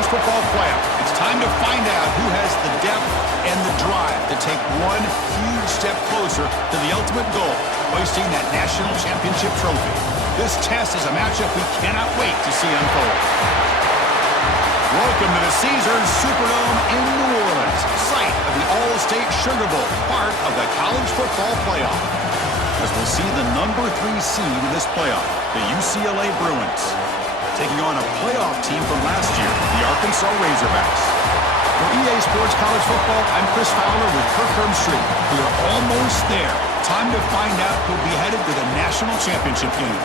college football playoff. It's time to find out who has the depth and the drive to take one huge step closer to the ultimate goal, hoisting that national championship trophy. This test is a matchup we cannot wait to see unfold. Welcome to the Caesars Superdome in New Orleans, site of the All-State Sugar Bowl, part of the college football playoff. As we'll see the number 3 seed in this playoff, the UCLA Bruins, taking on a playoff team from last year, the Arkansas Razorbacks. For EA Sports College Football, I'm Chris Fowler with Kirk Herbstreit. We are almost there. Time to find out who'll be headed to the national championship game.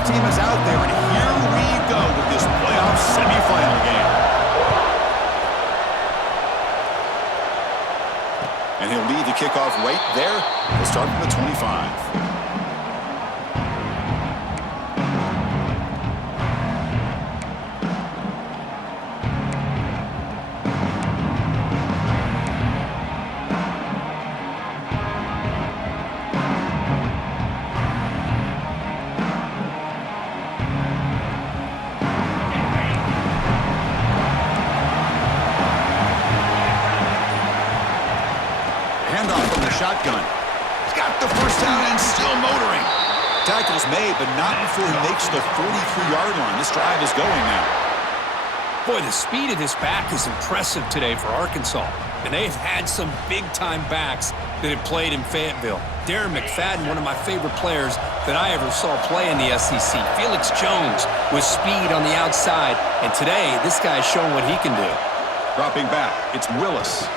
Team is out there, and here we go with this playoff semifinal game. And he'll lead the kickoff right there. We'll start from the 25. Shotgun. He's got the first down and still motoring. Tackle's made, but not before he makes the 43-yard line. This drive is going now. Boy, the speed of this back is impressive today for Arkansas. And they've had some big-time backs that have played in Fayetteville. Darren McFadden, one of my favorite players that I ever saw play in the SEC. Felix Jones with speed on the outside. And today, this guy is showing what he can do. Dropping back, it's Willis.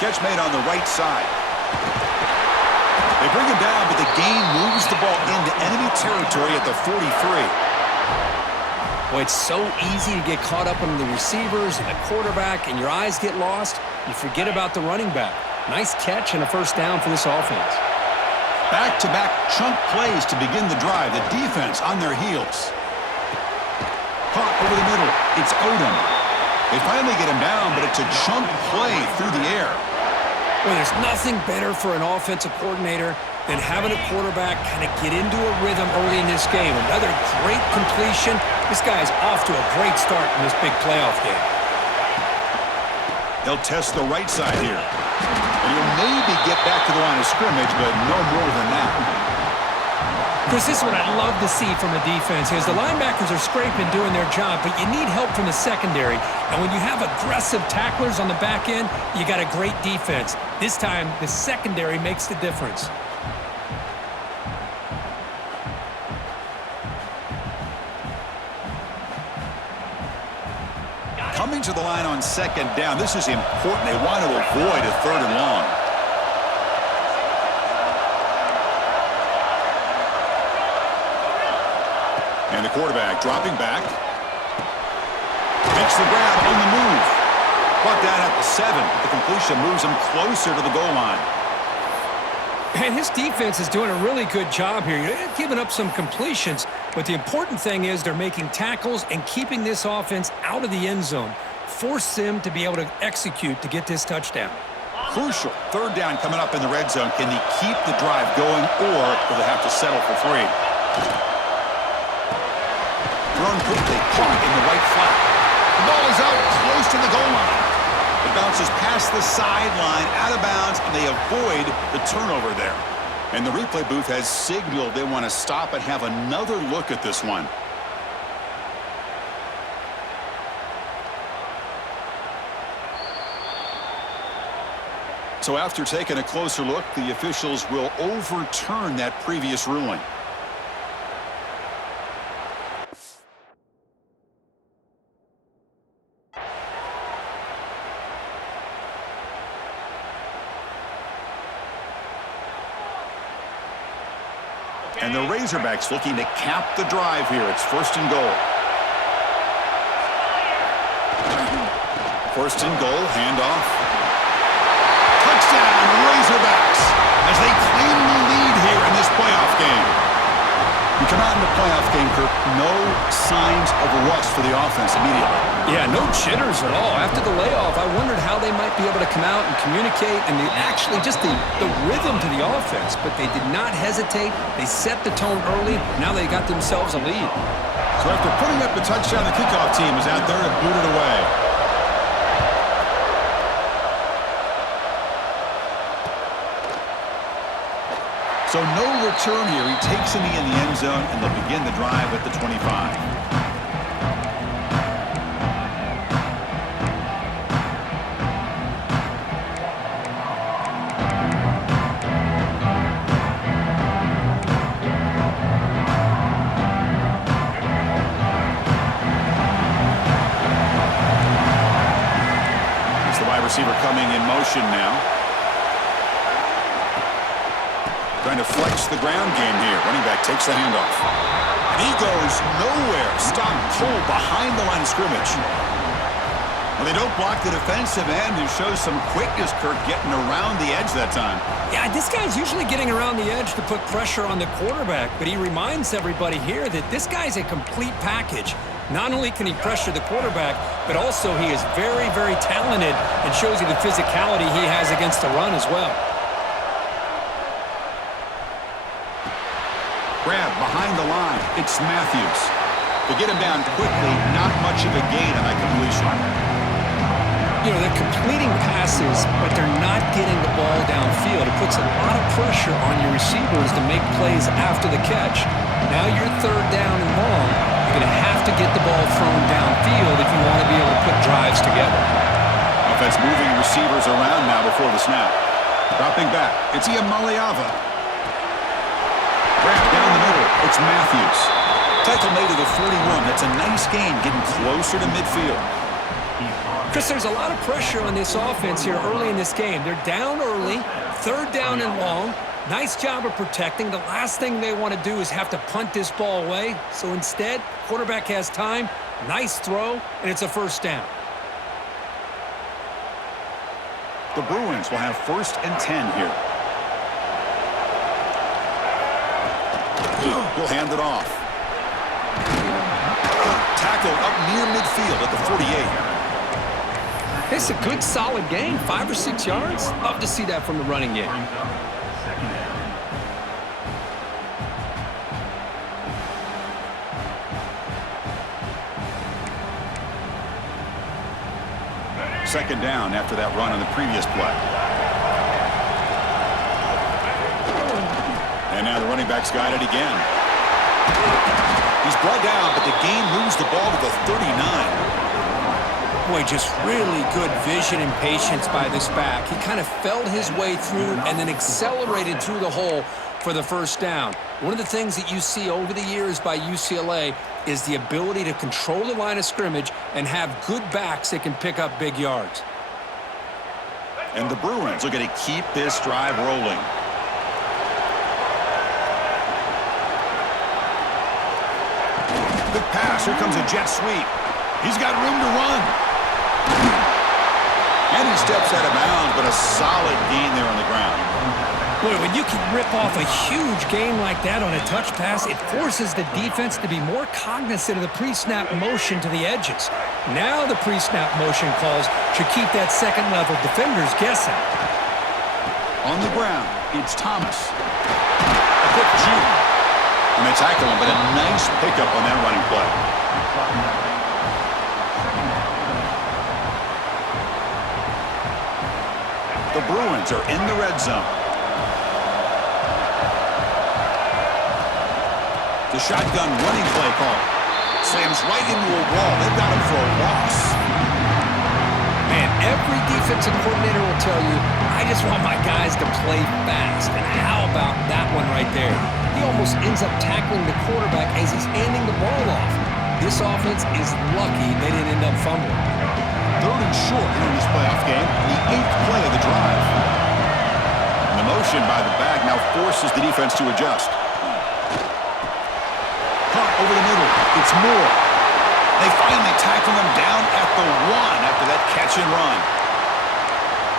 Catch made on the right side. They bring him down, but the gain moves the ball into enemy territory at the 43. Boy, it's so easy to get caught up on the receivers and the quarterback, and your eyes get lost. You forget about the running back. Nice catch and a first down for this offense. Back-to-back chunk plays to begin the drive. The defense on their heels. Caught over the middle. It's Odom. They finally get him down, but it's a chunk play through the air. Well, there's nothing better for an offensive coordinator than having a quarterback kind of get into a rhythm early in this game. Another great completion. This guy's off to a great start in this big playoff game. They'll test the right side here. And he'll maybe get back to the line of scrimmage, but no more than that. Chris, this is what I love to see from the defense is the linebackers are scraping, doing their job, but you need help from the secondary. And when you have aggressive tacklers on the back end, you got a great defense. This time, the secondary makes the difference. Coming to the line on second down, this is important. They want to avoid a 3rd and long. And the quarterback dropping back. Makes the grab on the move. Brought down at the 7. The completion moves him closer to the goal line. And his defense is doing a really good job here. They're giving up some completions, but the important thing is they're making tackles and keeping this offense out of the end zone. Force them to be able to execute to get this touchdown. Crucial. 3rd down coming up in the red zone. Can he keep the drive going, or will they have to settle for 3? Thrown quickly, caught in the right flat. The ball is out close to the goal line. It bounces past the sideline, out of bounds, and they avoid the turnover there. And the replay booth has signaled they want to stop and have another look at this one. So after taking a closer look, the officials will overturn that previous ruling. And the Razorbacks looking to cap the drive here. It's 1st and goal. 1st and goal, handoff. Touchdown, Razorbacks, as they claim the lead here in this playoff game. playoff game, Kirk, no signs of rust for the offense immediately. Yeah, no jitters at all. After the layoff, I wondered how they might be able to come out and communicate and actually just the rhythm to the offense. But they did not hesitate. They set the tone early. Now they got themselves a lead. So after putting up the touchdown, the kickoff team is out there to boot it away. So no return here. He takes a knee in the end zone, and they'll begin the drive at the 25. Receiver coming in motion now. Trying to flex the ground game here. Running back takes the handoff. And he goes nowhere. Stopped cold behind the line of scrimmage. Well, they don't block the defensive end, who shows some quickness, Kirk, getting around the edge that time. Yeah, this guy's usually getting around the edge to put pressure on the quarterback, but he reminds everybody here that this guy's a complete package. Not only can he pressure the quarterback, but also he is very, very talented and shows you the physicality he has against the run as well. Grab behind the line. It's Matthews. To get him down quickly, not much of a gain on that completion. You know, they're completing passes, but they're not getting the ball downfield. It puts a lot of pressure on your receivers to make plays after the catch. Now you're third down and long. You're going to have to get the ball thrown downfield if you want to be able to put drives together. Offense moving receivers around now before the snap. Dropping back. It's Iamaleava. Grab down the middle. It's Matthews. Tackle made to the 41. That's a nice gain, getting closer to midfield. Chris, there's a lot of pressure on this offense here early in this game. They're down early, third down and long. Nice job of protecting. The last thing they want to do is have to punt this ball away. So instead, quarterback has time, nice throw, and it's a first down. The Bruins will have 1st and 10 here. He'll hand it off. Tackle up near midfield at the 48. It's a good, solid game, 5 or 6 yards. Love to see that from the running game. Second down after that run on the previous play. And now the running back's got it again. He's brought down, but the game moves the ball to the 39. Boy, just really good vision and patience by this back. He kind of felt his way through and then accelerated through the hole for the first down. One of the things that you see over the years by UCLA is the ability to control the line of scrimmage and have good backs that can pick up big yards. And the Bruins are going to keep this drive rolling. Good pass. Here comes a jet sweep. He's got room to run. And he steps out of bounds, but a solid gain there on the ground. Boy, when you can rip off a huge gain like that on a touch pass, it forces the defense to be more cognizant of the pre-snap motion to the edges. Now the pre-snap motion calls should keep that second-level defenders guessing. On the ground, it's Thomas. A quick juke. And they tackle him, but a nice pickup on that running play. The Bruins are in the red zone. The shotgun running play call. Slams right into a wall. They've got him for a loss. Man, every defensive coordinator will tell you, I just want my guys to play fast. And how about that one right there? He almost ends up tackling the quarterback as he's handing the ball off. This offense is lucky they didn't end up fumbling. 3rd and short here in this playoff game. The 8th play of the drive. And the motion by the back now forces the defense to adjust. Caught over the middle. It's Moore. They finally tackle him down at the 1 after that catch and run.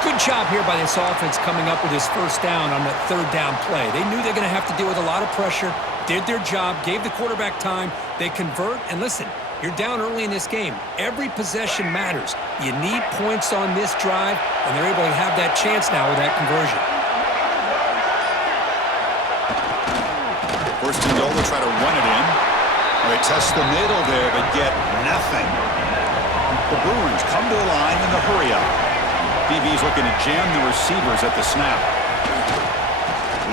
Good job here by this offense coming up with this first down on that third down play. They knew they're going to have to deal with a lot of pressure, did their job, gave the quarterback time. They convert, and listen, you're down early in this game. Every possession matters. You need points on this drive, and they're able to have that chance now with that conversion. First and goal, they'll try to run it in. They test the middle there, but get nothing. The Bruins come to the line in the hurry-up. BB's looking to jam the receivers at the snap.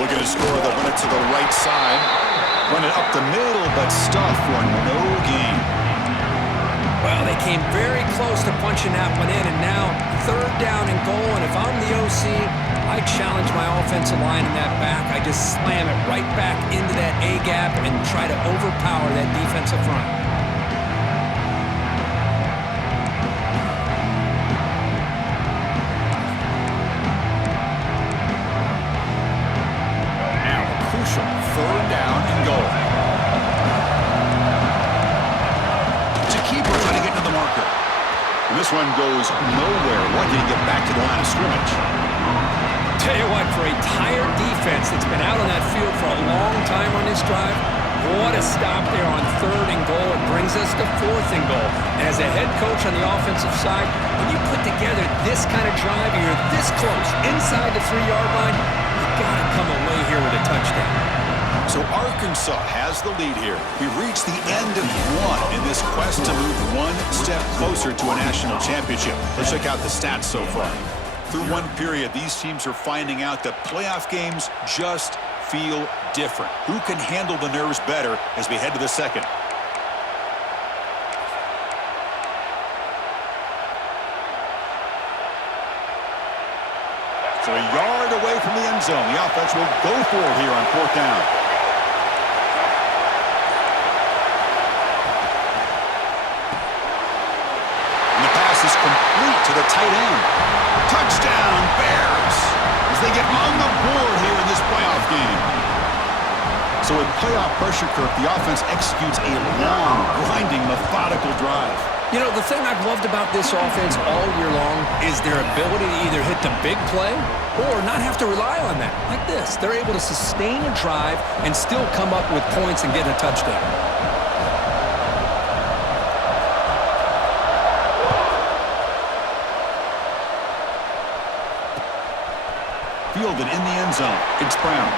Looking to score, they'll run it to the right side. Run it up the middle, but stuff for no gain. Well, they came very close to punching that one in, and now third down and goal. And if I'm the OC, I challenge my offensive line in that back. I just slam it right back into that A-gap and try to overpower that defensive front. Third down and goal. To keeper trying to get to the marker. And this one goes nowhere. Lucky to get back to the line of scrimmage. Tell you what, for a tired defense that's been out on that field for a long time on this drive, what a stop there on third and goal. It brings us to fourth and goal. And as a head coach on the offensive side, when you put together this kind of drive, you're this close inside the 3-yard line, you've got to come away here with a touchdown. So Arkansas has the lead here. We've reached the end of one in this quest to move one step closer to a national championship. Let's check out the stats so far. Through one period, these teams are finding out that playoff games just feel different. Who can handle the nerves better as we head to the second? So a yard away from the end zone. The offense will go for it here on fourth down. Is complete to the tight end. Touchdown, Bears, as they get on the board here in this playoff game. So with playoff pressure curve, the offense executes a long, grinding, methodical drive. You know, the thing I've loved about this offense all year long is their ability to either hit the big play or not have to rely on that. Like this, they're able to sustain a drive and still come up with points and get a touchdown. Fielded in the end zone. It's Brown.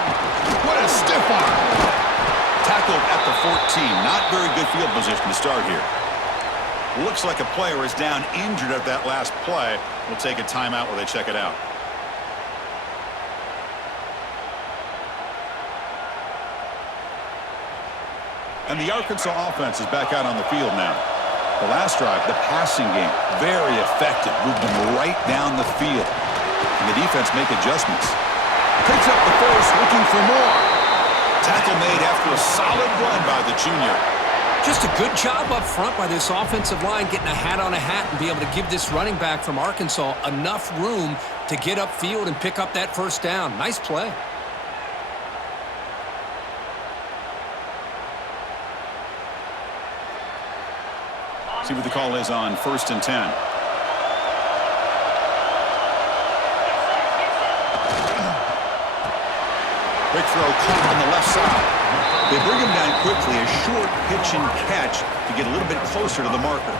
What a stiff arm. Tackled at the 14. Not very good field position to start here. Looks like a player is down injured at that last play. We'll take a timeout while they check it out. And the Arkansas offense is back out on the field now. The last drive, the passing game, very effective. Moved them right down the field. And the defense make adjustments. Picks up the first, looking for more. Tackle made after a solid run by the junior. Just a good job up front by this offensive line, getting a hat on a hat and be able to give this running back from Arkansas enough room to get upfield and pick up that first down. Nice play. See what the call is on 1st and 10. Quick throw caught on the left side. They bring him down quickly, a short pitch and catch to get a little bit closer to the marker.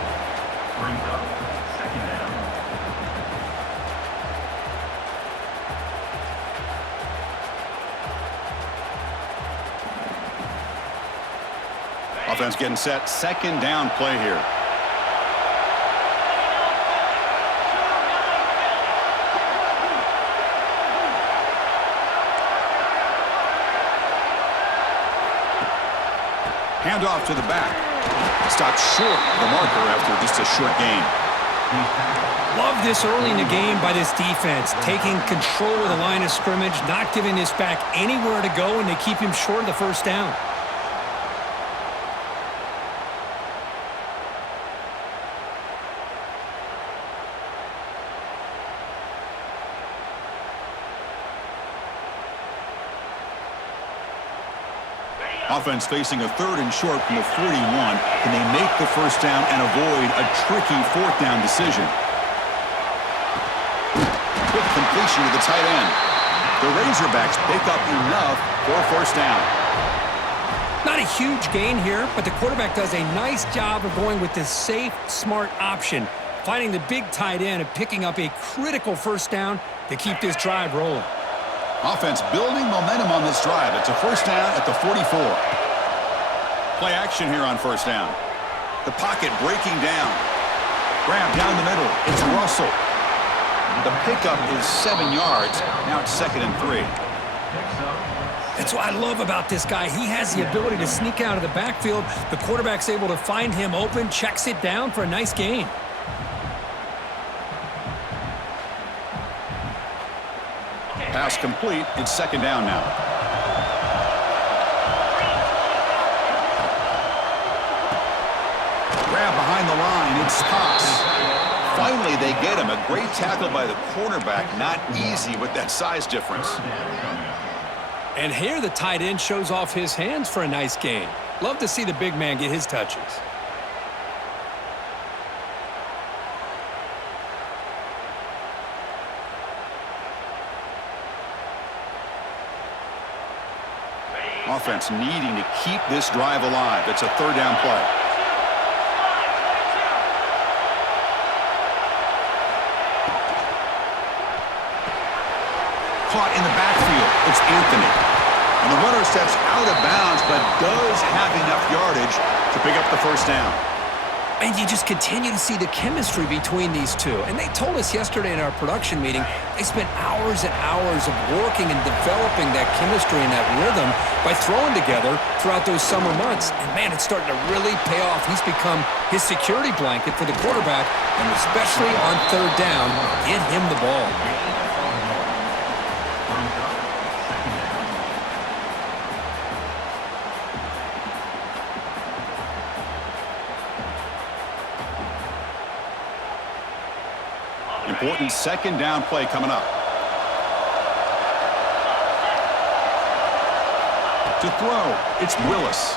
Offense getting set. Second down play here. Handoff to the back. Stopped short of the marker after just a short gain. Love this early in the game by this defense, taking control of the line of scrimmage, not giving this back anywhere to go, and they keep him short of the first down. Offense facing a third and short from the 41. Can they make the first down and avoid a tricky fourth down decision? Quick completion to the tight end. The Razorbacks pick up enough for a first down. Not a huge gain here, but the quarterback does a nice job of going with this safe, smart option, finding the big tight end and picking up a critical first down to keep this drive rolling. Offense building momentum on this drive. It's a first down at the 44. Play action here on first down. The pocket breaking down. Grab down the middle. It's Russell. The pickup is 7 yards. Now it's 2nd and 3. That's what I love about this guy. He has the ability to sneak out of the backfield. The quarterback's able to find him open, checks it down for a nice gain. Pass complete. It's 2nd down now. Grab behind the line. It's Toss. Finally, they get him. A great tackle by the cornerback. Not easy with that size difference. And here the tight end shows off his hands for a nice gain. Love to see the big man get his touches. Offense needing to keep this drive alive. It's a 3rd down play. Caught in the backfield. It's Anthony. And the runner steps out of bounds, but does have enough yardage to pick up the first down. And you just continue to see the chemistry between these two. And they told us yesterday in our production meeting, they spent hours and hours of working and developing that chemistry and that rhythm by throwing together throughout those summer months. And man, it's starting to really pay off. He's become his security blanket for the quarterback, and especially on 3rd down, get him the ball. Important 2nd down play coming up. To throw, it's Willis.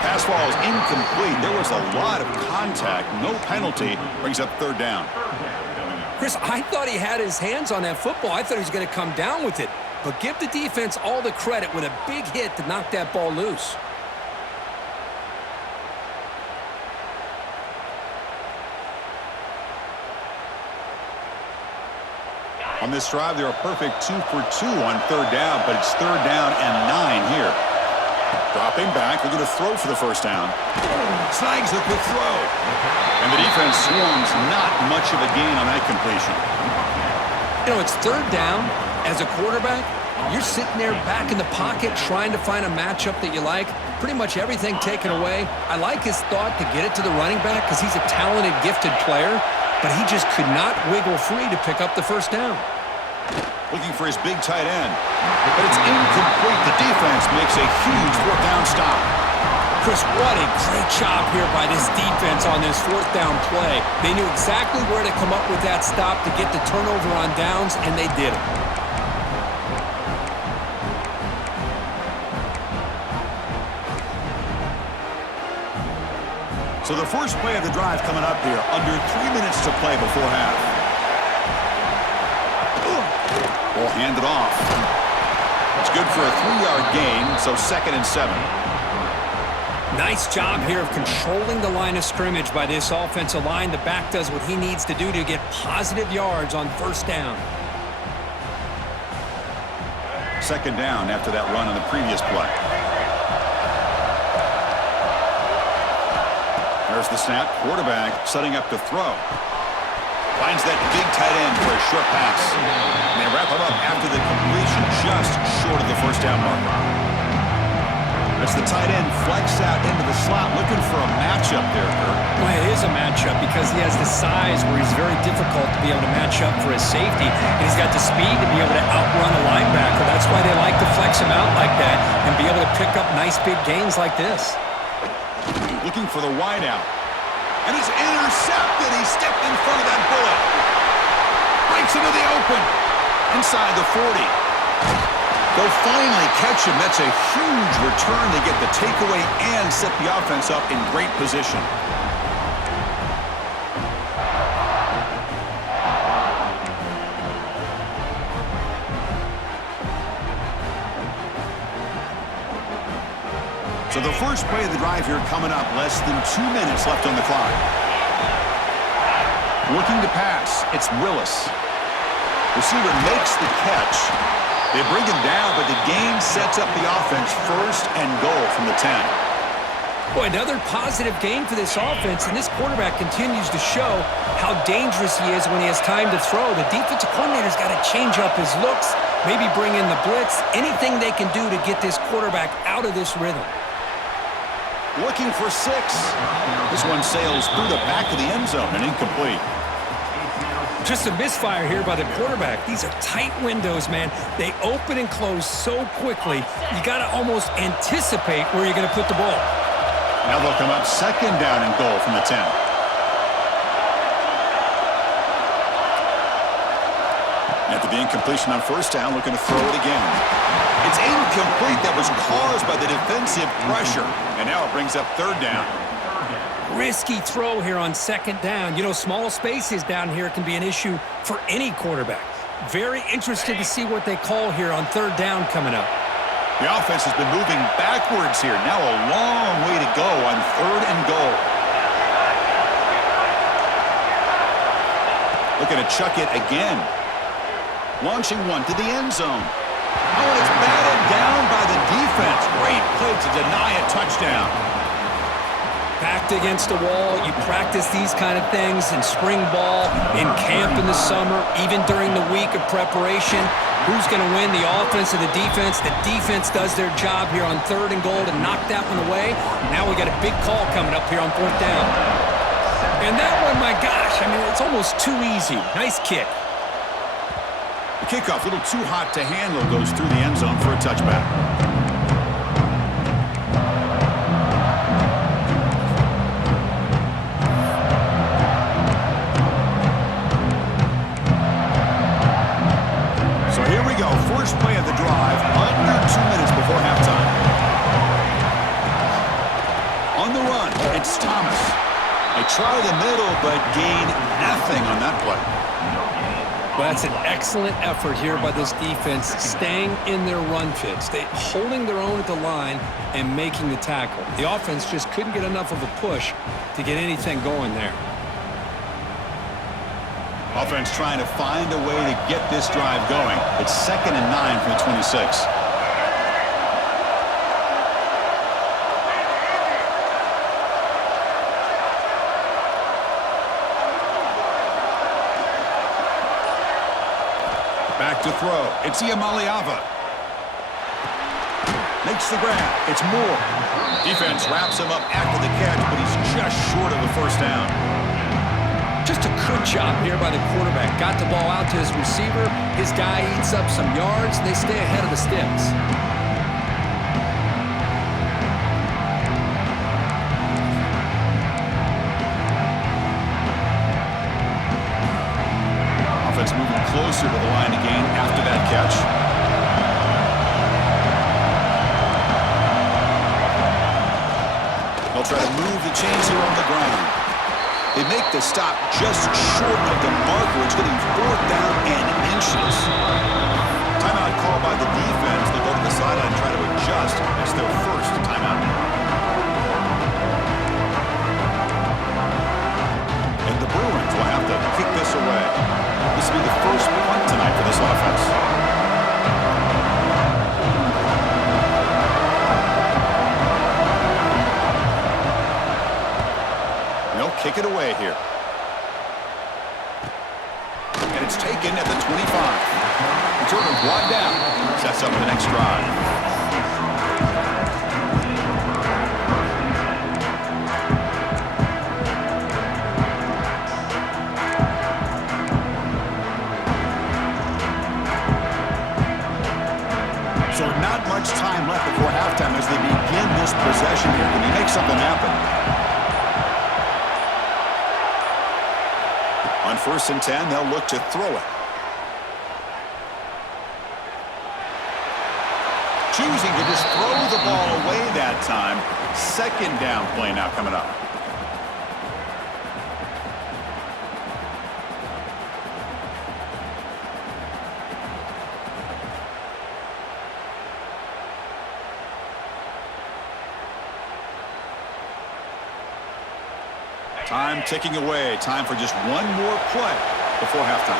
Pass ball is incomplete. There was a lot of contact. No penalty. Brings up 3rd down. Chris, I thought he had his hands on that football. I thought he was going to come down with it. But give the defense all the credit with a big hit to knock that ball loose. On this drive, they're a perfect 2 for 2 on 3rd down, but it's 3rd down and 9 here. Dropping back, they're going to throw for the first down. Snags the quick throw. And the defense swarms. Not much of a gain on that completion. You know, it's 3rd down. As a quarterback, you're sitting there back in the pocket trying to find a matchup that you like. Pretty much everything taken away. I like his thought to get it to the running back because he's a talented, gifted player. But he just could not wiggle free to pick up the first down. Looking for his big tight end. But it's incomplete. The defense makes a huge 4th down stop. Chris, what a great job here by this defense on this 4th down play. They knew exactly where to come up with that stop to get the turnover on downs, and they did it. So the first play of the drive coming up here, under 3 minutes to play before half. Ball handed off. It's good for a 3-yard gain, so 2nd and 7. Nice job here of controlling the line of scrimmage by this offensive line. The back does what he needs to do to get positive yards on first down. 2nd down after that run on the previous play. There's the snap. Quarterback setting up to throw. Finds that big tight end for a short pass. And they wrap him up after the completion, just short of the first down marker. As the tight end flex out into the slot, looking for a matchup there, Kurt. Well, it is a matchup because he has the size where he's very difficult to be able to match up for his safety. And he's got the speed to be able to outrun a linebacker. That's why they like to flex him out like that and be able to pick up nice big gains like this. Looking for the wide out. And he's intercepted. He stepped in front of that bullet. Breaks into the open. Inside the 40. They'll finally catch him. That's a huge return. They get the takeaway and set the offense up in great position. So the first play of the drive here coming up, less than 2 minutes left on the clock. Looking to pass, it's Willis. Receiver makes the catch. They bring him down, but the gain sets up the offense first and goal from the 10. Boy, another positive game for this offense, and this quarterback continues to show how dangerous he is when he has time to throw. The defensive coordinator's got to change up his looks, maybe bring in the blitz, anything they can do to get this quarterback out of this rhythm. Looking for 6. This one sails through the back of the end zone and incomplete. Just a misfire here by the quarterback. These are tight windows, man. They open and close so quickly, you got to almost anticipate where you're going to put the ball. Now they'll come up second down and goal from the 10. After the incompletion on first down, looking to throw it again. It's incomplete. That was caused by the defensive pressure. And now it brings up third down. Risky throw here on second down. You know, small spaces down here can be an issue for any quarterback. Very interested to see what they call here on third down coming up. The offense has been moving backwards here. Now a long way to go on third and goal. Looking to chuck it again. Launching one to the end zone. Oh, and it's batted down by the defense. Great play to deny a touchdown. Backed against the wall. You practice these kind of things in spring ball, in camp in the summer, even during the week of preparation. Who's going to win, the offense or the defense? The defense does their job here on third and goal to knock that one away. Now we got a big call coming up here on fourth down. And that one, my gosh, I mean, it's almost too easy. Nice kick. The kickoff, a little too hot to handle, goes through the end zone for a touchback. First play of the drive, under 2 minutes before halftime. On the run, it's Thomas. They try the middle, but gain nothing on that play. Well, that's an excellent effort here by this defense, staying in their run fits. They holding their own at the line and making the tackle. The offense just couldn't get enough of a push to get anything going there. Offense trying to find a way to get this drive going. It's 2nd and 9 from the 26. Back to throw. It's Iamaleava. Makes the grab. It's Moore. Defense wraps him up after the catch, but he's just short of the first down. Just a good job here by the quarterback. Got the ball out to his receiver. His guy eats up some yards. They stay ahead of the sticks. Offense moving closer to the line again after that catch. They'll try to move the chains here on the ground. They make the stop just short of the marker. It's getting fourth down and inches. Timeout call by the defense. They go to the sideline and try to adjust. It's their first timeout. And the Bruins will have to kick this away. This will be the first punt tonight for this offense. Kick it away here. And it's taken at the 25. Returner brought down. Sets up the next drive. So not much time left before halftime as they begin this possession here. Can he make something happen? On 1st and 10, they'll look to throw it. Choosing to just throw the ball away that time. 2nd down play now coming up. Time ticking away. Time for just one more play before halftime.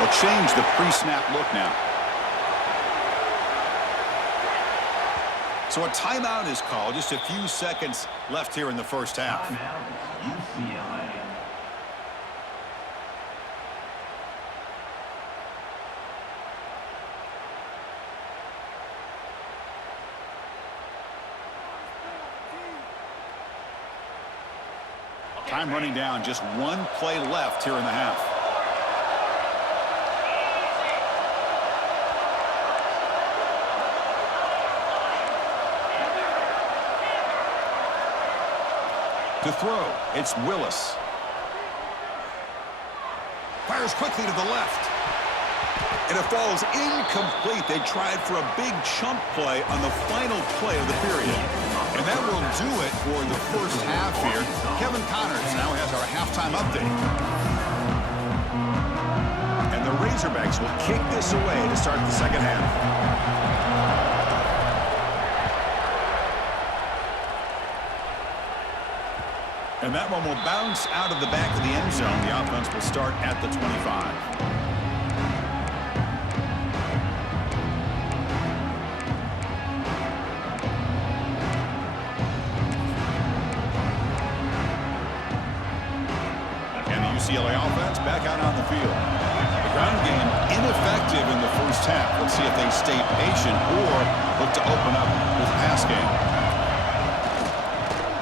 We'll change the pre-snap look now. So a timeout is called. Just a few seconds left here in the first half. Time running down. Just one play left here in the half. To throw, it's Willis. Fires quickly to the left. And it falls incomplete. They tried for a big chunk play on the final play of the period. And that will do it for the first half here. Kevin Connors now has our halftime update. And the Razorbacks will kick this away to start the second half. And that one will bounce out of the back of the end zone. The offense will start at the 25. UCLA offense back out on the field. The ground game ineffective in the first half. Let's see if they stay patient or look to open up with a pass game.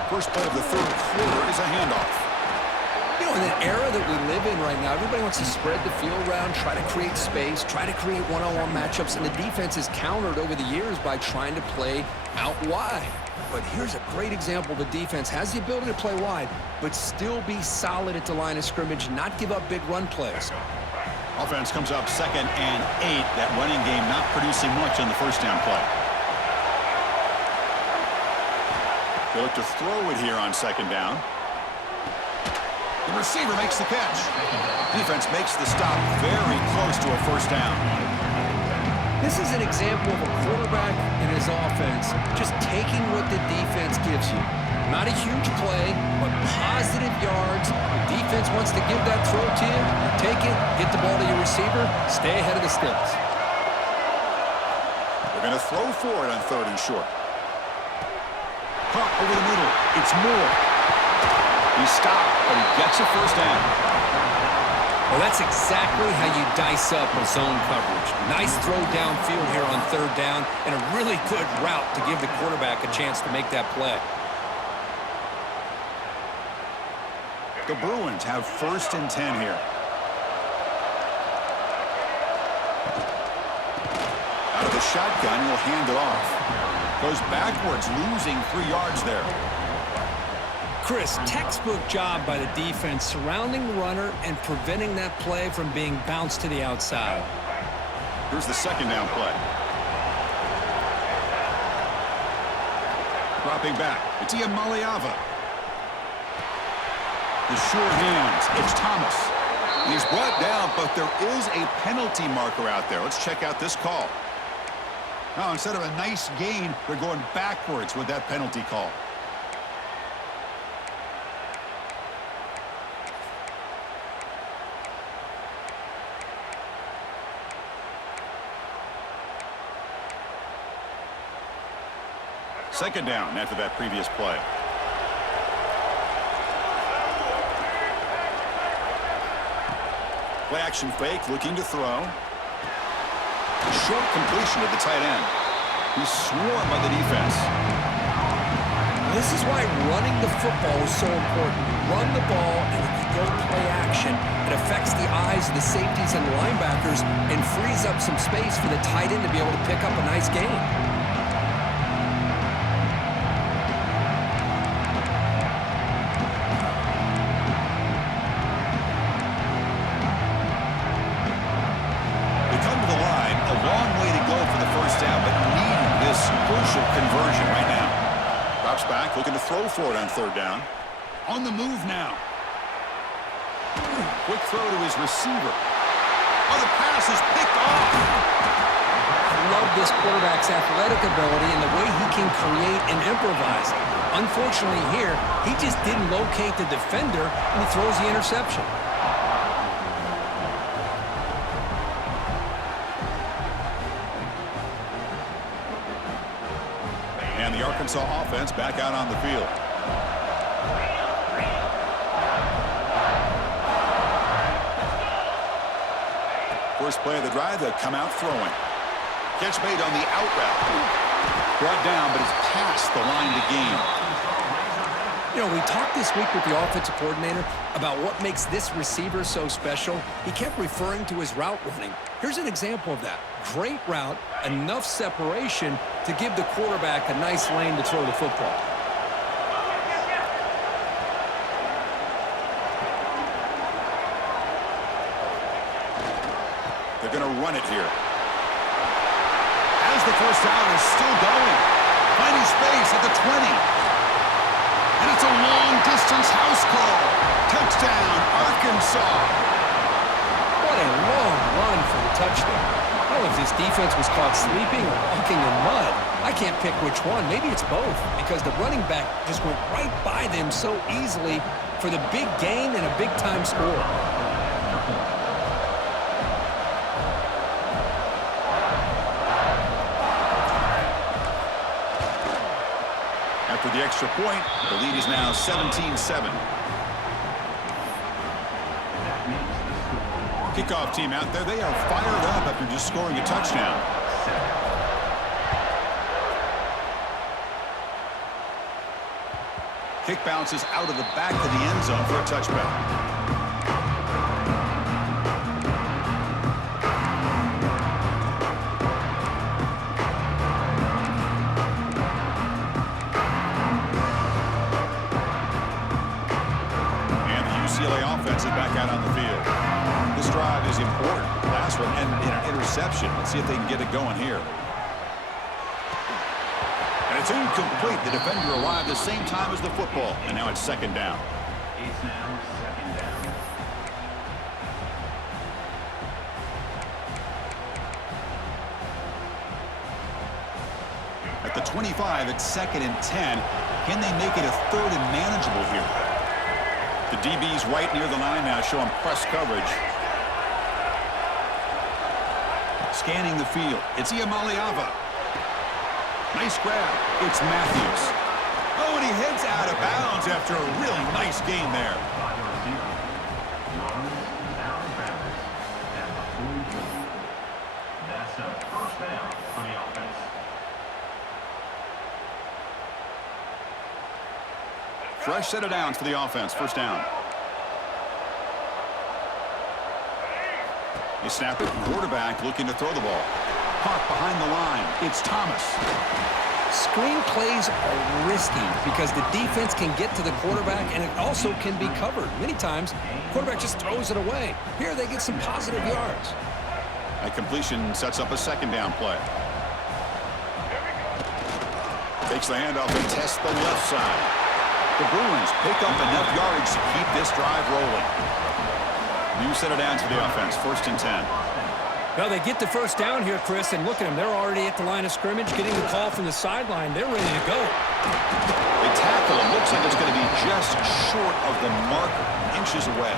First play of the third quarter is a handoff. You know, in the era that we live in right now, everybody wants to spread the field around, try to create space, try to create one-on-one matchups, and the defense is countered over the years by trying to play out wide. But here's a great example. The defense has the ability to play wide, but still be solid at the line of scrimmage, not give up big run plays. Offense comes up 2nd and 8. That running game not producing much on the first down play. They look to throw it here on 2nd down. The receiver makes the catch. Defense makes the stop very close to a first down. This is an example of a quarterback and his offense just taking what the defense gives you. Not a huge play, but positive yards. The defense wants to give that throw to you. You take it, get the ball to your receiver, stay ahead of the sticks. They're going to throw for it on 3rd and short. Caught over the middle. It's Moore. He stopped, but he gets a first down. Well, that's exactly how you dice up a zone coverage. Nice throw downfield here on 3rd down, and a really good route to give the quarterback a chance to make that play. The Bruins have 1st and 10 here. Out of the shotgun, he'll hand it off. Goes backwards, losing 3 yards there. Chris, textbook job by the defense surrounding the runner and preventing that play from being bounced to the outside. Here's the 2nd down play. Dropping back. It's Iamaleava. The sure hands. It's Thomas. He's brought down, but there is a penalty marker out there. Let's check out this call. Now, instead of a nice gain, they're going backwards with that penalty call. Second down after that previous play. Play action fake, looking to throw. Short completion to the tight end. He's swarmed by the defense. This is why running the football is so important. Run the ball, and if you go play action, it affects the eyes of the safeties and linebackers and frees up some space for the tight end to be able to pick up a nice gain. Conversion right now. Drops back, looking to throw for it on 3rd down. On the move now. Quick throw to his receiver. Oh, the pass is picked off. I love this quarterback's athletic ability and the way he can create and improvise. Unfortunately here, he just didn't locate the defender, and he throws the interception. And the Arkansas offense back out on the field. First play of the drive, they'll come out throwing. Catch made on the out route. Brought down, but it's past the line to gain. You know, we talked this week with the offensive coordinator about what makes this receiver so special. He kept referring to his route running. Here's an example of that. Great route, enough separation to give the quarterback a nice lane to throw the football. They're going to run it here. As the first down is still going. Finding space at the 20. And it's a long-distance house call. Touchdown, Arkansas. What a long run for the touchdown. I don't know if this defense was caught sleeping or walking in mud. I can't pick which one. Maybe it's both, because the running back just went right by them so easily for the big gain and a big-time score. After the extra point, the lead is now 17-7. Kickoff team out there, they are fired up after just scoring a touchdown. Kick bounces out of the back of the end zone for a touchback. Back out on the field. This drive is important. Last one ended in an interception. Let's see if they can get it going here. And it's incomplete. The defender arrived the same time as the football. And now it's second down. It's now second down. At the 25, it's second and 10. Can they make it a third and manageable here? The DB's right near the line now, showing press coverage. Scanning the field. It's Iamaleava. Nice grab. It's Matthews. Oh, and he heads out of bounds after a really nice gain there. That's a first down for the offense. Fresh set of downs for the offense. First down. They snap it. Quarterback looking to throw the ball. Caught behind the line. It's Thomas. Screen plays are risky because the defense can get to the quarterback, and it also can be covered. Many times, the quarterback just throws it away. Here they get some positive yards. A completion sets up a second down play. Takes the handoff and tests the left side. The Bruins pick up enough yardage to keep this drive rolling. New set of downs for the offense. First and 10. Well, they get the first down here, Chris, and look at them. They're already at the line of scrimmage, getting the call from the sideline. They're ready to go. They tackle. It looks like it's going to be just short of the marker, inches away.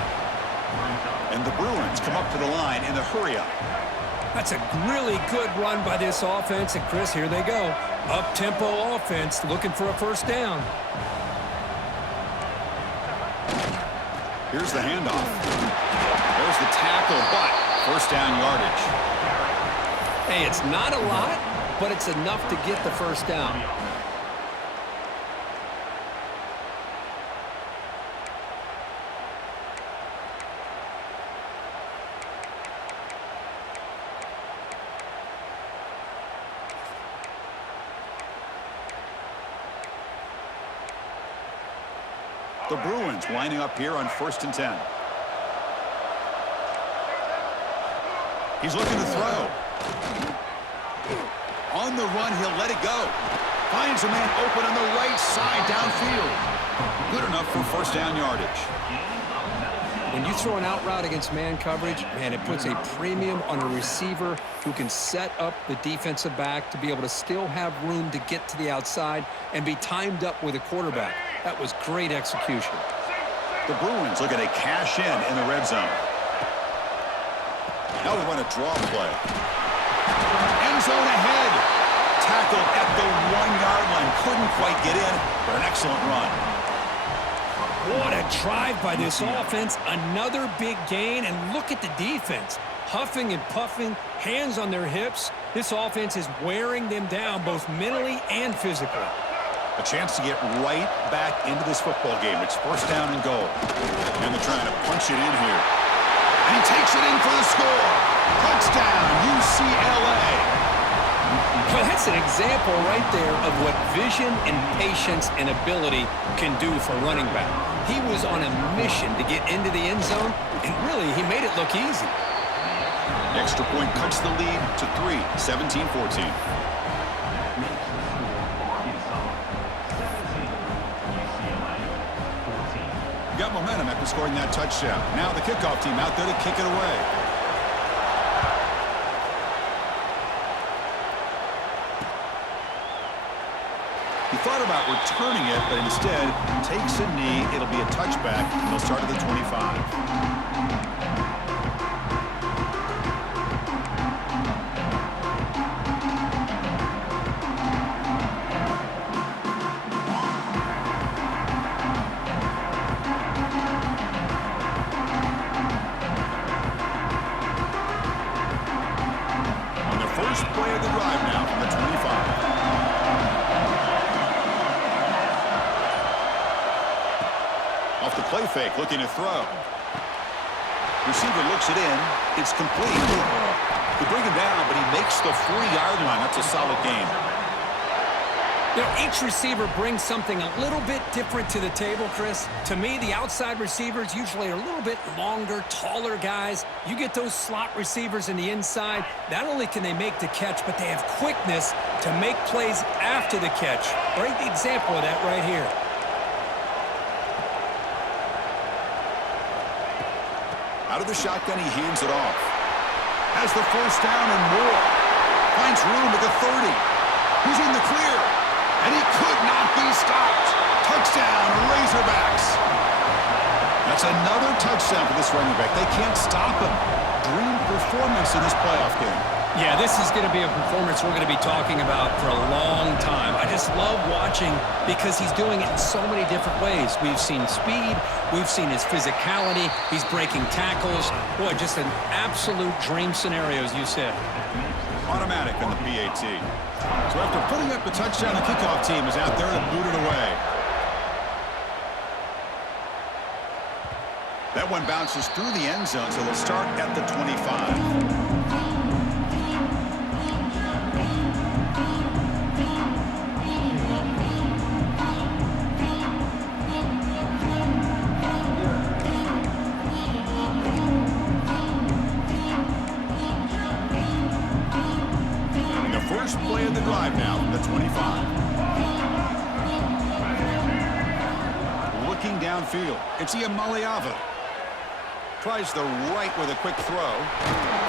And the Bruins come up to the line in the hurry-up. That's a really good run by this offense, and Chris, here they go. Up-tempo offense, looking for a first down. Here's the handoff. There's the tackle, but first down yardage. Hey, it's not a lot, but it's enough to get the first down. The Bruins lining up here on first and 10. He's looking to throw. On the run, he'll let it go. Finds a man open on the right side downfield. Good enough for first down yardage. When you throw an out route against man coverage, man, it puts a premium on a receiver who can set up the defensive back to be able to still have room to get to the outside and be timed up with a quarterback. That was great execution. The Bruins looking to cash in the red zone. Now we want a draw play. End zone ahead. Tackled at the 1-yard line. Couldn't quite get in, but an excellent run. What a drive by this offense. Another big gain, and look at the defense. Huffing and puffing, hands on their hips. This offense is wearing them down both mentally and physically. A chance to get right back into this football game. It's first down and goal. And they're trying to punch it in here. And he takes it in for the score. Touchdown, UCLA. Well, that's an example right there of what vision and patience and ability can do for running back. He was on a mission to get into the end zone, and really, he made it look easy. Extra point cuts the lead to 3, 17-14. Got momentum after scoring that touchdown. Now the kickoff team out there to kick it away. He thought about returning it, but instead takes a knee. It'll be a touchback, and they'll start at the 25. Play of the drive now from the 25. Off the play fake, looking to throw. Receiver looks it in. It's complete. They bring him down, but he makes the 40-yard line. That's a solid game. You know, each receiver brings something a little bit different to the table, Chris. To me, the outside receivers usually are a little bit longer, taller guys. You get those slot receivers in the inside, not only can they make the catch, but they have quickness to make plays after the catch. Great example of that right here. Out of the shotgun, he hands it off. Has the first down and more. Finds room at the 30. He's in the clear. And he could not be stopped. Touchdown, Razorbacks. That's another touchdown for this running back. They can't stop him. Dream performance in this playoff game. Yeah, this is going to be a performance we're going to be talking about for a long time. I just love watching because he's doing it in so many different ways. We've seen speed. We've seen his physicality. He's breaking tackles. Boy, just an absolute dream scenario, as you said. Automatic on the PAT. So after putting up the touchdown, the kickoff team is out there to boot it away. That one bounces through the end zone, so they'll start at the 25. First play of the drive now from the 25. Looking downfield, it's Iamaleava. Tries the right with a quick throw.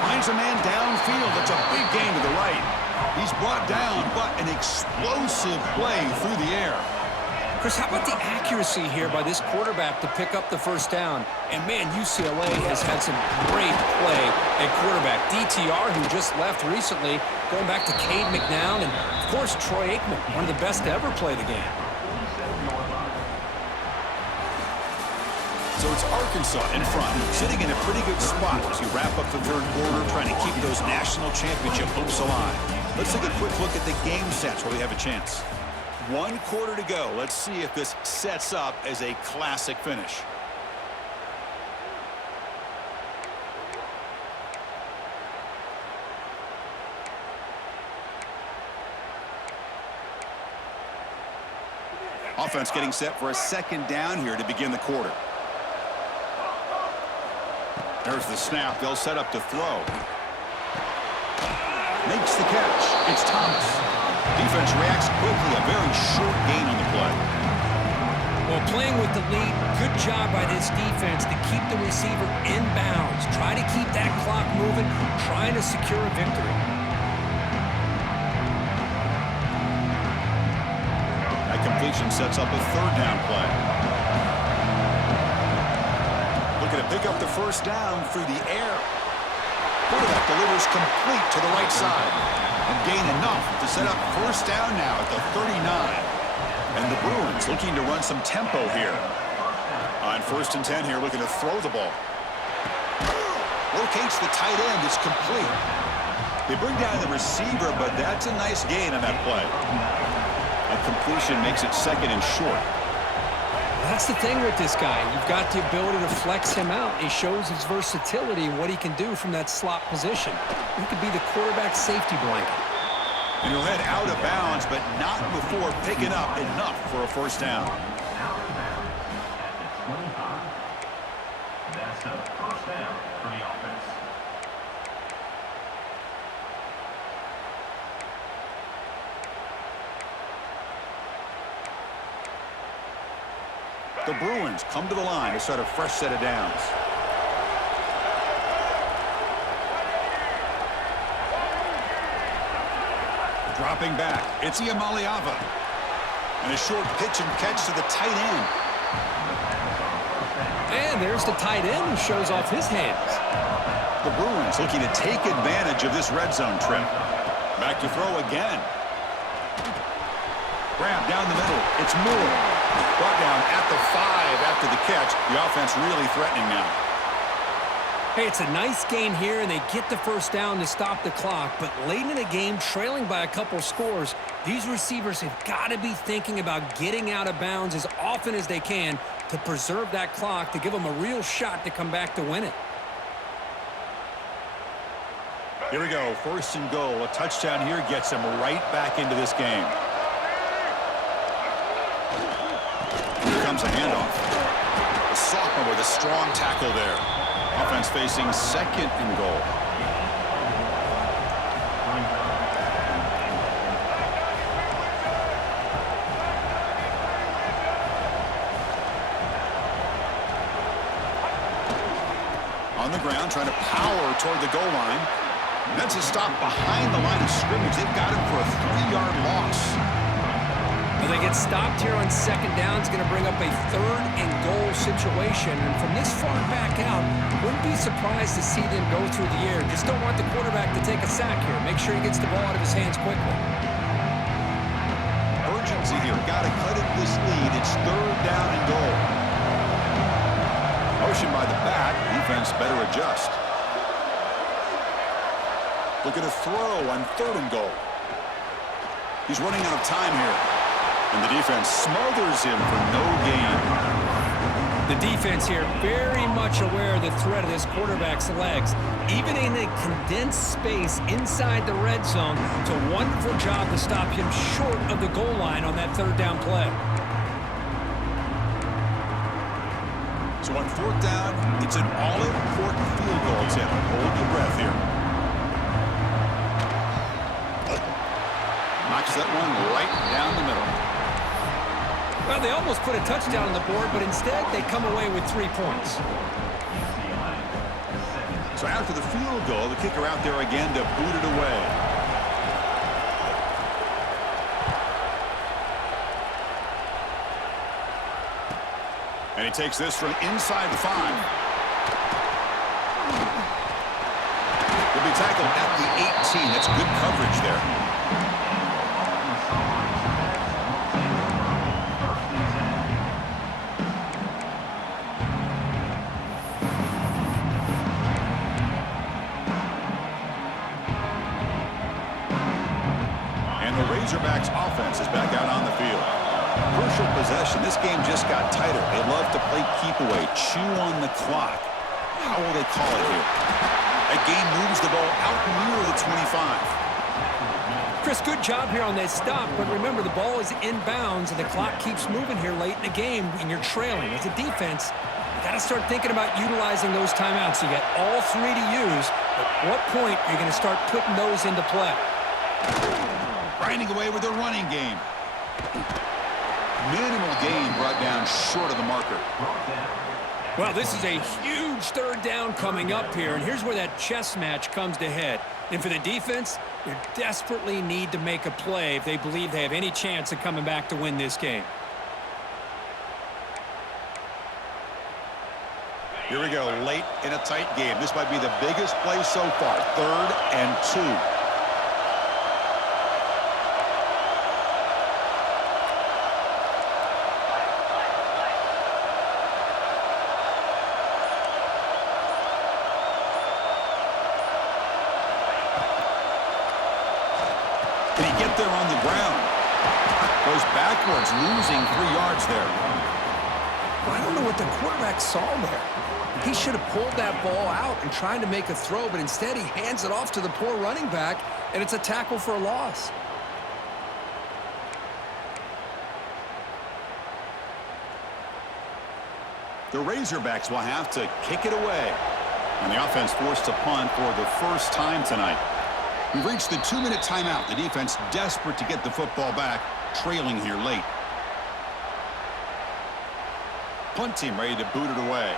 Finds a man downfield. That's a big gain to the right. He's brought down, but an explosive play through the air. Chris, how about the accuracy here by this quarterback to pick up the first down? And, man, UCLA has had some great play at quarterback. DTR, who just left recently, going back to Cade McNown, and, of course, Troy Aikman, one of the best to ever play the game. So it's Arkansas in front, sitting in a pretty good spot as you wrap up the third quarter, trying to keep those national championship hopes alive. Let's take a quick look at the game sets where we have a chance. 1 quarter to go. Let's see if this sets up as a classic finish. Offense getting set for a second down here to begin the quarter. There's the snap. They'll set up to throw. Makes the catch. It's Thomas. Defense reacts quickly. A very short gain on the play. Well, playing with the lead, good job by this defense to keep the receiver in bounds. Try to keep that clock moving, trying to secure a victory. That completion sets up a third down play. Looking to pick up the first down through the air. Quarterback delivers complete to the right side and gain enough to set up first down now at the 39. And the Bruins looking to run some tempo here. On 1st and 10 here, looking to throw the ball. Locates the tight end. It's complete. They bring down the receiver, but that's a nice gain on that play. A completion makes it 2nd and short. That's the thing with this guy. You've got the ability to flex him out. He shows his versatility and what he can do from that slot position. He could be the quarterback's safety blanket. And he'll head out of bounds, but not before picking up enough for a first down. Out of bounds at the 25. That's a first down for the offense. The Bruins come to the line to start a fresh set of downs. Dropping back, it's Iamaleava. And a short pitch and catch to the tight end. And there's the tight end who shows off his hands. The Bruins looking to take advantage of this red zone trip. Back to throw again. Grab down the middle. It's Moore. Brought down at the 5 after the catch. The offense really threatening now. Hey, it's a nice gain here, and they get the first down to stop the clock. But late in the game, trailing by a couple scores, these receivers have got to be thinking about getting out of bounds as often as they can to preserve that clock, to give them a real shot to come back to win it. Here we go, 1st and goal. A touchdown here gets them right back into this game. Here comes a handoff. The sophomore with a strong tackle there. Offense facing 2nd and goal. On the ground, trying to power toward the goal line. That's a stop behind the line of scrimmage. They've got him for a 3-yard loss. Well, they get stopped here on 2nd down. It's going to bring up a 3rd and goal situation. And from this far back out, wouldn't be surprised to see them go through the air. Just don't want the quarterback to take a sack here. Make sure he gets the ball out of his hands quickly. Urgency here. Got to cut it this lead. It's 3rd down and goal. Motion by the back. Defense better adjust. Looking to throw on 3rd and goal. He's running out of time here. And the defense smothers him for no gain. The defense here very much aware of the threat of this quarterback's legs. Even in a condensed space inside the red zone, it's a wonderful job to stop him short of the goal line on that 3rd down play. So on 4th down, it's an all-important field goal attempt. Hold your breath here. Knocks that one right down the middle. Well, they almost put a touchdown on the board, but instead they come away with 3 points. So after the field goal, the kicker out there again to boot it away. And he takes this from inside the 5. He'll be tackled at the 18. That's good coverage there. Razorbacks offense is back out on the field. Crucial possession. This game just got tighter. They love to play keep away, chew on the clock. How will they call it here? That game moves the ball out near the 25. Chris, good job here on that stop, but remember the ball is in bounds and the clock keeps moving here late in the game and you're trailing. As a defense, you got to start thinking about utilizing those timeouts. You got all 3 to use, but at what point are you going to start putting those into play? Grinding away with their running game. Minimal gain brought down short of the marker. Well, this is a huge third down coming up here, and here's where that chess match comes to head. And for the defense, they desperately need to make a play if they believe they have any chance of coming back to win this game. Here we go, late in a tight game. This might be the biggest play so far. 3rd and 2. Can he get there on the ground? Goes backwards, losing 3 yards there. I don't know what the quarterback saw there. He should have pulled that ball out and tried to make a throw, but instead he hands it off to the poor running back, and it's a tackle for a loss. The Razorbacks will have to kick it away. And the offense forced to punt for the first time tonight. We've reached the 2-minute timeout. The defense desperate to get the football back, trailing here late. Punt team ready to boot it away.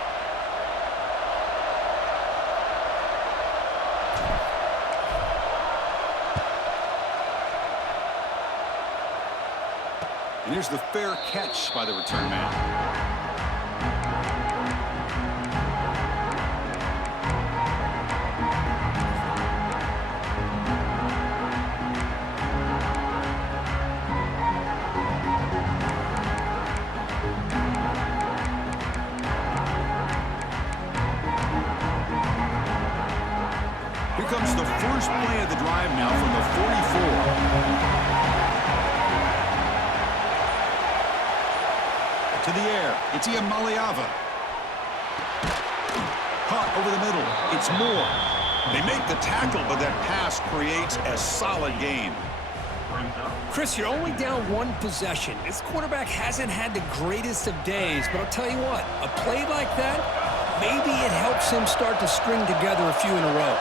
And here's the fair catch by the return man. Here comes the first play of the drive now from the 44. To the air, it's Iamaleava. Caught over the middle, it's Moore. They make the tackle, but that pass creates a solid gain. Chris, you're only down 1 possession. This quarterback hasn't had the greatest of days, but I'll tell you what, a play like that, maybe it helps him start to string together a few in a row.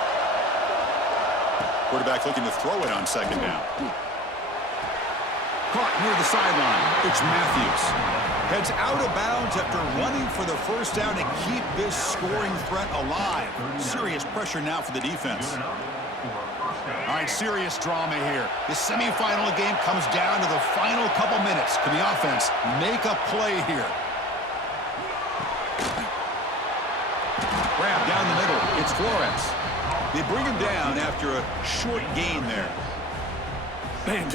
Quarterback looking to throw it on 2nd down. Caught near the sideline. It's Matthews. Heads out of bounds after running for the first down to keep this scoring threat alive. Serious pressure now for the defense. All right, serious drama here. The semifinal game comes down to the final couple minutes. Can the offense make a play here? Grab down the middle. It's Flores. They bring him down after a short gain there. Man.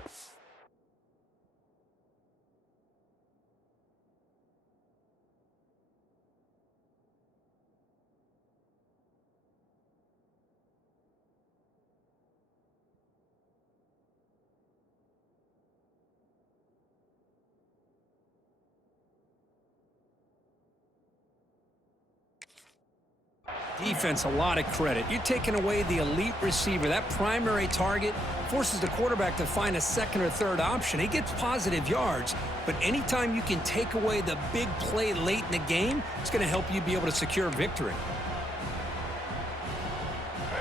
Defense, a lot of credit. You're taking away the elite receiver. That primary target forces the quarterback to find a 2nd or 3rd option. He gets positive yards, but anytime you can take away the big play late in the game, it's going to help you be able to secure victory.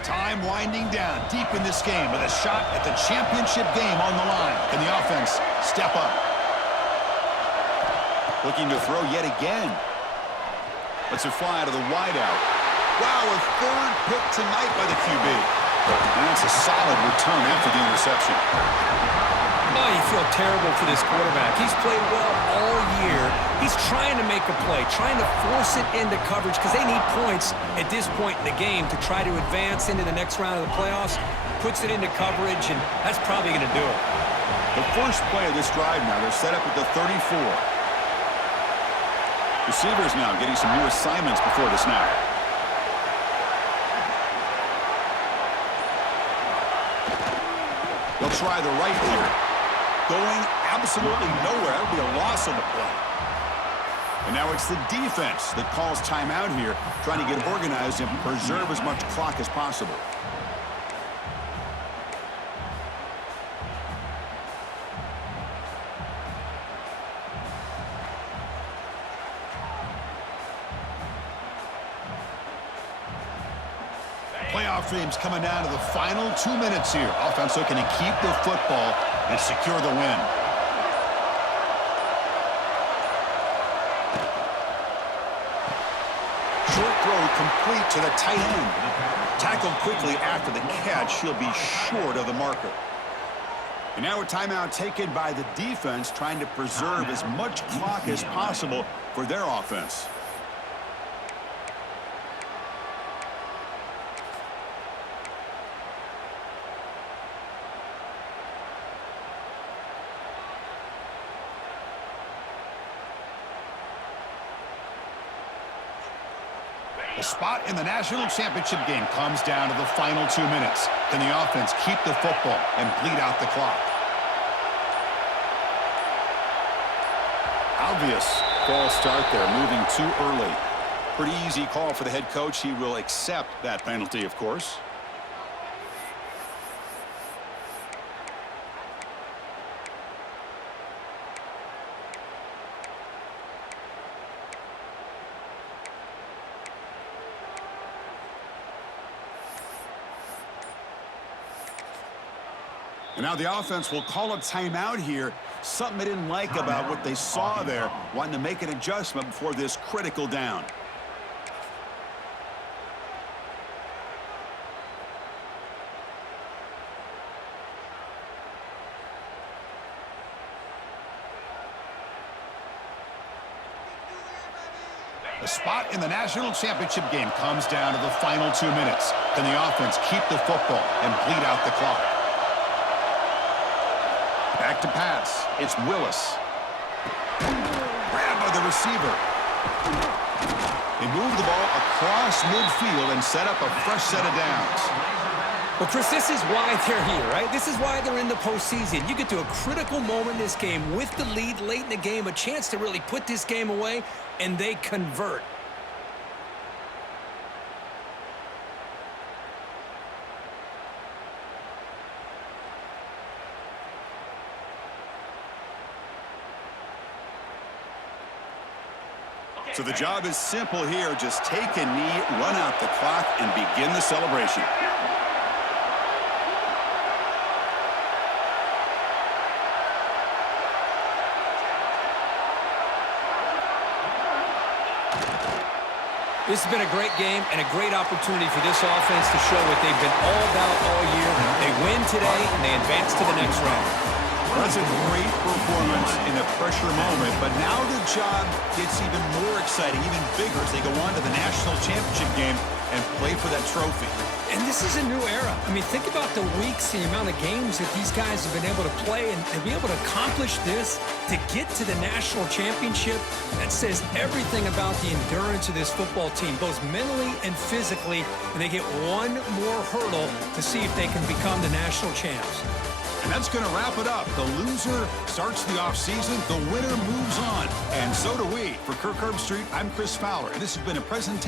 Time winding down deep in this game with a shot at the championship game on the line. Can the offense step up? Looking to throw yet again. Lets it fly out of the wideout. Wow, a 3rd pick tonight by the QB. And that's a solid return after the interception. Oh, you feel terrible for this quarterback. He's played well all year. He's trying to make a play, trying to force it into coverage because they need points at this point in the game to try to advance into the next round of the playoffs. Puts it into coverage, and that's probably going to do it. The first play of this drive now, they're set up at the 34. Receivers now getting some new assignments before the snap. They'll try the right here. Going absolutely nowhere. That'll be a loss on the play. And now it's the defense that calls timeout here, trying to get organized and preserve as much clock as possible. Playoff dreams coming down to the final 2 minutes here. Offense looking to keep the football and secure the win. complete to the tight end. Tackled quickly after the catch, he'll be short of the marker. And now a timeout taken by the defense, trying to preserve as much clock as possible for their offense. The spot in the national championship game comes down to the final 2 minutes. Can the offense keep the football and bleed out the clock? Obvious false start there, moving too early. Pretty easy call for the head coach. He will accept that penalty, of course. And now the offense will call a timeout here. Something they didn't like about what they saw there, wanting to make an adjustment before this critical down. The spot in the national championship game comes down to the final 2 minutes. Can the offense keep the football and bleed out the clock? Back to pass. It's Willis. Grabbed by the receiver. They move the ball across midfield and set up a fresh set of downs. Well, Chris, this is why they're here, right? This is why they're in the postseason. You get to a critical moment in this game with the lead late in the game, a chance to really put this game away, and they convert. So the job is simple here. Just take a knee, run out the clock, and begin the celebration. This has been a great game and a great opportunity for this offense to show what they've been all about all year. They win today, and they advance to the next round. That's a great performance in a pressure moment, but now the job gets even more exciting, even bigger as they go on to the national championship game and play for that trophy. And this is a new era. I mean, think about the weeks, the amount of games that these guys have been able to play and be able to accomplish this, to get to the national championship. That says everything about the endurance of this football team, both mentally and physically, and they get one more hurdle to see if they can become the national champs. And that's going to wrap it up. The loser starts the offseason. The winner moves on. And so do we. For Kirk Herbstreit, I'm Chris Fowler, and this has been a presentation.